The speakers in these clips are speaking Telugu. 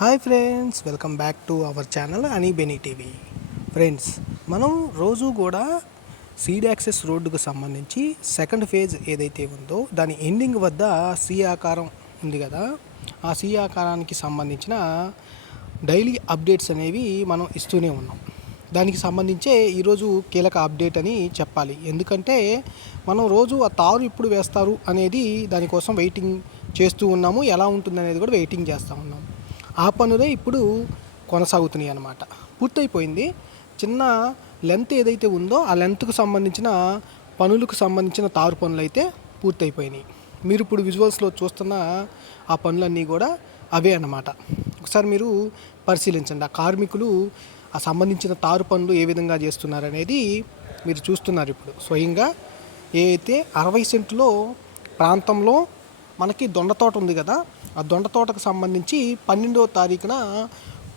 Hi friends, welcome back to our channel అని బెనీ టీవీ. ఫ్రెండ్స్, మనం రోజు కూడా సీడ్ యాక్సెస్ రోడ్డుకు సంబంధించి సెకండ్ ఫేజ్ ఏదైతే ఉందో దాని ఎండింగ్ వద్ద సి ఆకారం ఉంది కదా, ఆ సి ఆకారానికి సంబంధించిన డైలీ అప్డేట్స్ అనేవి మనం ఇస్తూనే ఉన్నాం. దానికి సంబంధించే ఈరోజు కీలక అప్డేట్ అని చెప్పాలి. ఎందుకంటే మనం రోజు ఆ తారు ఇప్పుడు వేస్తారు అనేది దానికోసం వెయిటింగ్ చేస్తూ ఉన్నాము. ఎలా ఉంటుంది అనేది కూడా వెయిటింగ్ చేస్తూ ఉన్నాము. ఆ పనులే ఇప్పుడు కొనసాగుతున్నాయి అన్నమాట. పూర్తయిపోయింది. చిన్న లెంత్ ఏదైతే ఉందో ఆ లెంత్కు సంబంధించిన పనులకు సంబంధించిన తారు పనులు అయితే పూర్తయిపోయినాయి. మీరు ఇప్పుడు విజువల్స్లో చూస్తున్న ఆ పనులన్నీ కూడా అవే అన్నమాట. ఒకసారి మీరు పరిశీలించండి. ఆ కార్మికులు ఆ సంబంధించిన తారు పనులు ఏ విధంగా చేస్తున్నారనేది మీరు చూస్తున్నారు. ఇప్పుడు స్వయంగా ఏ అయితే 60 సెంట్లో ప్రాంతంలో మనకి దొండ తోట ఉంది కదా, ఆ దొండ తోటకు సంబంధించి 12వ తారీఖున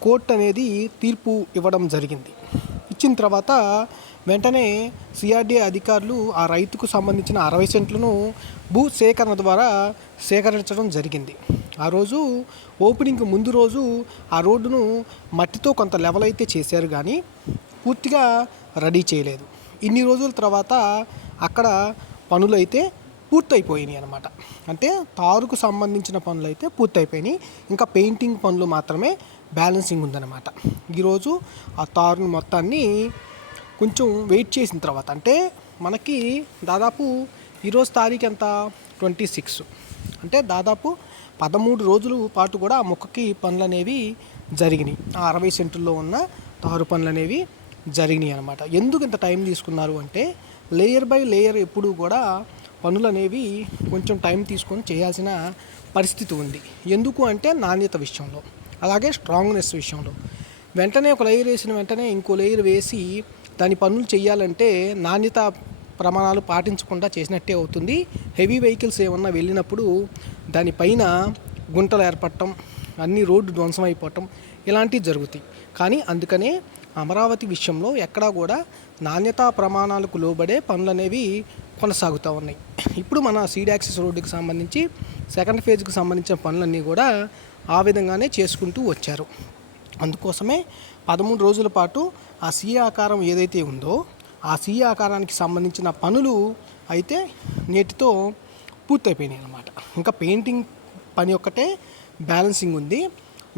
కోర్టు అనేది తీర్పు ఇవ్వడం జరిగింది. ఇచ్చిన తర్వాత వెంటనే సిఆర్డీఏ అధికారులు ఆ రైతుకు సంబంధించిన 60 సెంట్లను భూ సేకరణ ద్వారా సేకరించడం జరిగింది. ఆ రోజు ఓపెనింగ్ ముందు రోజు ఆ రోడ్డును మట్టితో కొంత లెవెల్ అయితే చేశారు, కానీ పూర్తిగా రెడీ చేయలేదు. ఇన్ని రోజుల తర్వాత అక్కడ పనులు అయితే పూర్తయిపోయినాయి అన్నమాట. అంటే తారుకు సంబంధించిన పనులు అయితే పూర్తయిపోయినాయి. ఇంకా పెయింటింగ్ పనులు మాత్రమే బ్యాలెన్సింగ్ ఉందన్నమాట. ఈరోజు ఆ తారుని మొత్తాన్ని కొంచెం వెయిట్ చేసిన తర్వాత, అంటే మనకి దాదాపు ఈరోజు తారీఖు ఎంత, 26, అంటే దాదాపు 13 రోజుల పాటు కూడా ఆ మొక్కకి పనులు అనేవి జరిగినాయి. ఆ 60 సెంటుల్లో ఉన్న తారు పనులు అనేవి జరిగినాయి అన్నమాట. ఎందుకు ఇంత టైం తీసుకున్నారు అంటే, లేయర్ బై లేయర్ ఎప్పుడూ కూడా పనులు అనేవి కొంచెం టైం తీసుకొని చేయాల్సిన పరిస్థితి ఉంది. ఎందుకు అంటే నాణ్యత విషయంలో, అలాగే స్ట్రాంగ్నెస్ విషయంలో. వెంటనే ఒక లేయర్ వేసిన వెంటనే ఇంకో లేయర్ వేసి దాని పనులు చేయాలంటే నాణ్యత ప్రమాణాలు పాటించకుండా చేసినట్టే అవుతుంది. హెవీ వెహికల్స్ ఏమన్నా వెళ్ళినప్పుడు దానిపైన గుంటలు ఏర్పడటం, అన్ని రోడ్డు ధ్వంసం అయిపోవటం ఇలాంటివి జరుగుతాయి. కానీ అందుకనే అమరావతి విషయంలో ఎక్కడా కూడా నాణ్యతా ప్రమాణాలకు లోబడే పనులు అనేవి కొనసాగుతూ ఉన్నాయి. ఇప్పుడు మన సీడ్ యాక్సెస్ రోడ్డుకి సంబంధించి సెకండ్ ఫేజ్కి సంబంధించిన పనులన్నీ కూడా ఆ విధంగానే చేసుకుంటూ వచ్చారు. అందుకోసమే 13 రోజుల పాటు ఆ సి ఆకారం ఏదైతే ఉందో ఆ సి ఆకారానికి సంబంధించిన పనులు అయితే నేటితో పూర్తయిపోయినాయి అన్నమాట. ఇంకా పెయింటింగ్ పని ఒక్కటే బ్యాలెన్సింగ్ ఉంది.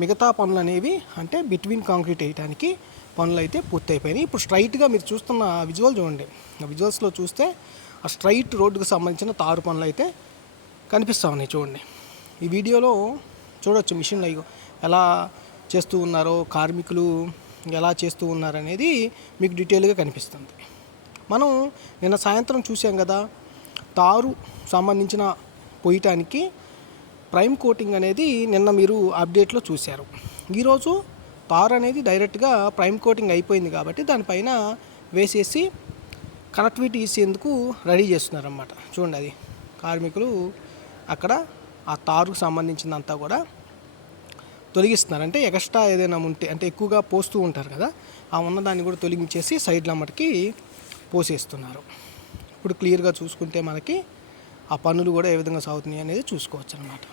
మిగతా పనులు అనేవి అంటే బిట్వీన్ కాంక్రీట్ వేయడానికి పనులు అయితే పూర్తయిపోయినాయి. ఇప్పుడు స్ట్రైట్గా మీరు చూస్తున్న విజువల్ చూడండి. ఆ విజువల్స్లో చూస్తే ఆ స్ట్రైట్ రోడ్డుకు సంబంధించిన తారు పనులు అయితే కనిపిస్తూ ఉన్నాయి. చూడండి, ఈ వీడియోలో చూడవచ్చు మిషన్లు అయ్యో ఎలా చేస్తూ ఉన్నారో, కార్మికులు ఎలా చేస్తూ ఉన్నారనేది మీకు డీటెయిల్గా కనిపిస్తుంది. మనం నిన్న సాయంత్రం చూసాం కదా, తారు సంబంధించిన పోయటానికి ప్రైమ్ కోటింగ్ అనేది నిన్న మీరు అప్డేట్లో చూశారు. ఈరోజు తారు అనేది డైరెక్ట్గా ప్రైమ్ కోటింగ్ అయిపోయింది కాబట్టి దానిపైన వేసేసి కనెక్టివిటీ ఇచ్చేందుకు రెడీ చేస్తున్నారన్నమాట. చూడండి, అది కార్మికులు అక్కడ ఆ తారుకు సంబంధించిందంతా కూడా తొలగిస్తున్నారు. అంటే ఎక్స్ట్రా ఏదైనా ఉంటే, అంటే ఎక్కువగా పోస్తూ ఉంటారు కదా, ఆ ఉన్నదాన్ని కూడా తొలగించేసి సైడ్ల మటుకి పోసేస్తున్నారు. ఇప్పుడు క్లియర్గా చూసుకుంటే మనకి ఆ పనులు కూడా ఏ విధంగా సాగుతున్నాయి అనేది చూసుకోవచ్చు అనమాట.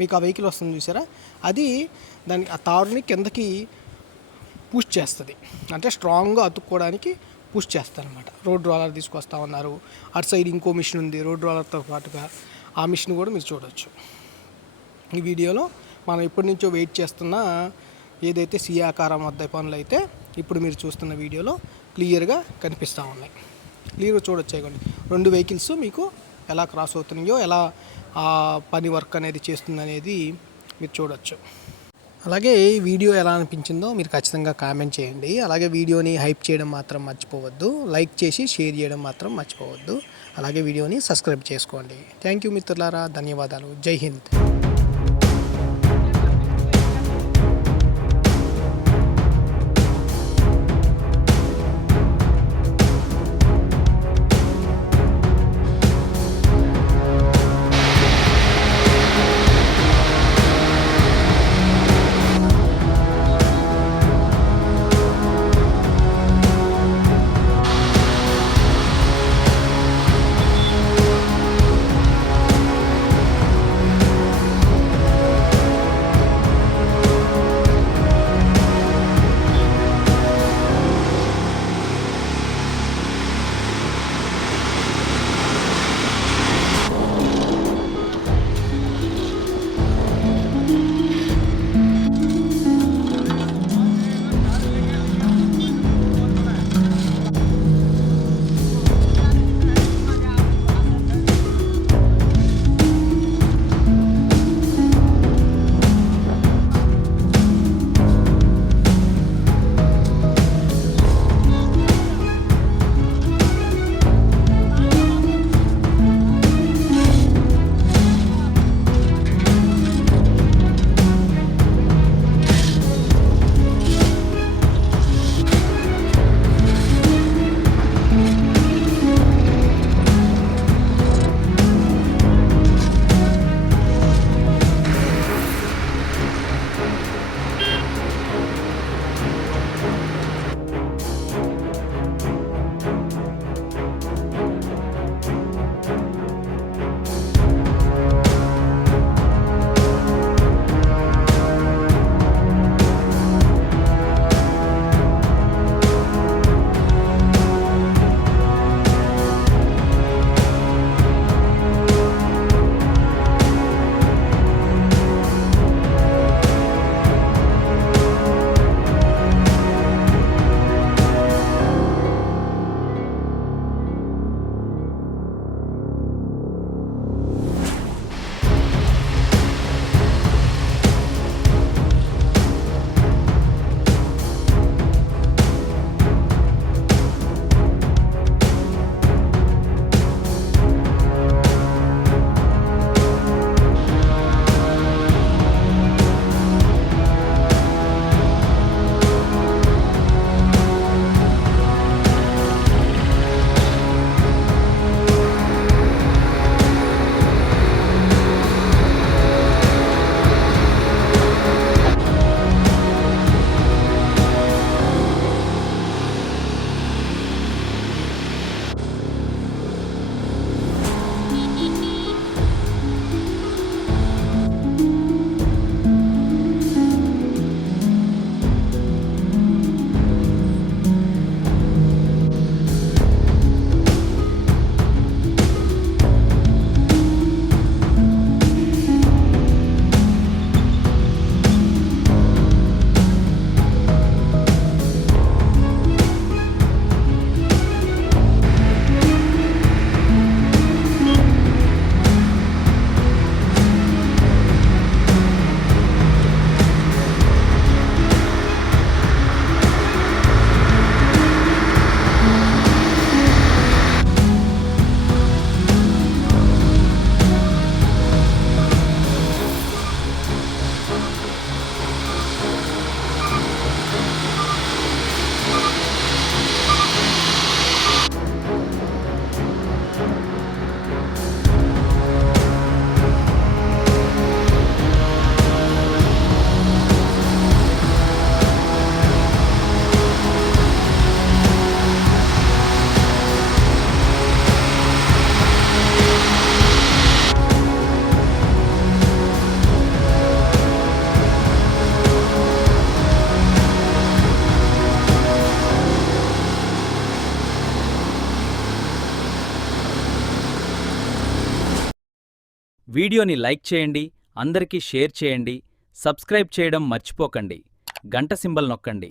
మీకు ఆ వెహికల్ వస్తుంది చూసారా, అది దానికి ఆ తారుని కిందకి పుష్ చేస్తుంది. అంటే స్ట్రాంగ్గా అతుక్కోవడానికి పుష్ చేస్తారనమాట. రోడ్ రోలర్ తీసుకొస్తా ఉన్నారు. అటు సైడ్ ఇంకో మిషన్ ఉంది రోడ్ రోలర్తో పాటుగా, ఆ మిషన్ కూడా మీరు చూడవచ్చు. ఈ వీడియోలో మనం ఎప్పటి నుంచో వెయిట్ చేస్తున్న ఏదైతే సి ఆకారం వద్ద పనులు అయితే ఇప్పుడు మీరు చూస్తున్న వీడియోలో క్లియర్గా కనిపిస్తూ ఉన్నాయి. క్లియర్గా చూడొచ్చు. ఇవ్వండి, 2 వెహికల్స్ మీకు ఎలా క్రాస్ అవుతున్నాయో, ఎలా ఆ పని వర్క్ అనేది చేస్తుంది అనేది మీరు చూడొచ్చు. అలాగే ఈ వీడియో ఎలా అనిపించిందో మీరు ఖచ్చితంగా కామెంట్ చేయండి. అలాగే వీడియోని హైప్ చేయడం మాత్రం మర్చిపోవద్దు. లైక్ చేసి షేర్ చేయడం మాత్రం మర్చిపోవద్దు. అలాగే వీడియోని సబ్స్క్రైబ్ చేసుకోండి. థ్యాంక్ యూ మిత్రులారా, ధన్యవాదాలు. జై హింద్. వీడియోని లైక్ చేయండి, అందరికీ షేర్ చేయండి, సబ్స్క్రైబ్ చేయడం మర్చిపోకండి, గంట సింబల్ నొక్కండి.